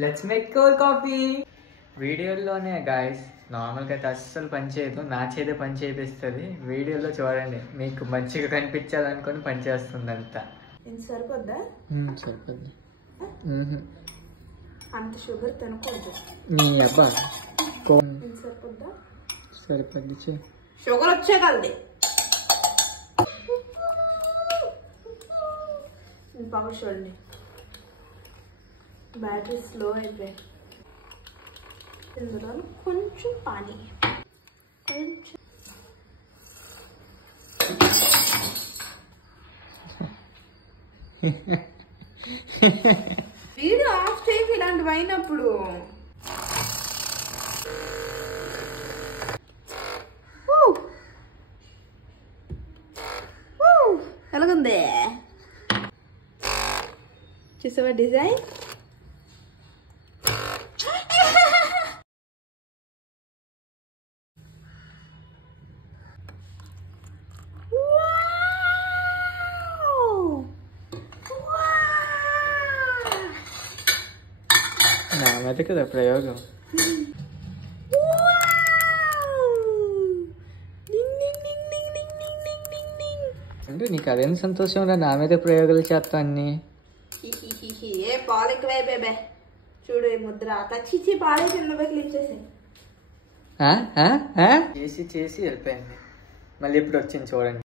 Let's make cold coffee. వీడియోలోనే guys నార్మల్గా అయితే అస్సలు పని చేయదు, నా చేతే పని చేపిస్తుంది. వీడియోలో చూడండి, మీకు మంచిగా కనిపించాలనుకొని పని చేస్తుంది అంతా. సరిపోద్దా? సరిపోద్ది. అంత షుగర్ తినకూడదు. నీ అబ్బా సరిపోద్దా? సరిపోద్ది. షుగర్ వచ్చే కలది పవర్. చూడండి బ్యాటరీ స్లో అయిపోయి ఇందులో కొంచెం పానీ, కొంచెం వీడియో ఆఫ్ చేసి ఇలాంటివి అయినప్పుడు ఎలాగుంది చూసావా డిజైన్? నా మీద కదా ప్రయోగం. అంటే నీకు అదేం సంతోషం రా, నా మీద ప్రయోగాలు చేస్తా అన్ని. ఏ పాలు ఎక్కువైపోయా చూడు, ఈ ముద్ర తచ్చి పాలే చిన్న క్లీన్ చేసి చేసి వెళ్ళిపోయింది. మళ్ళీ ఇప్పుడు వచ్చింది చూడండి.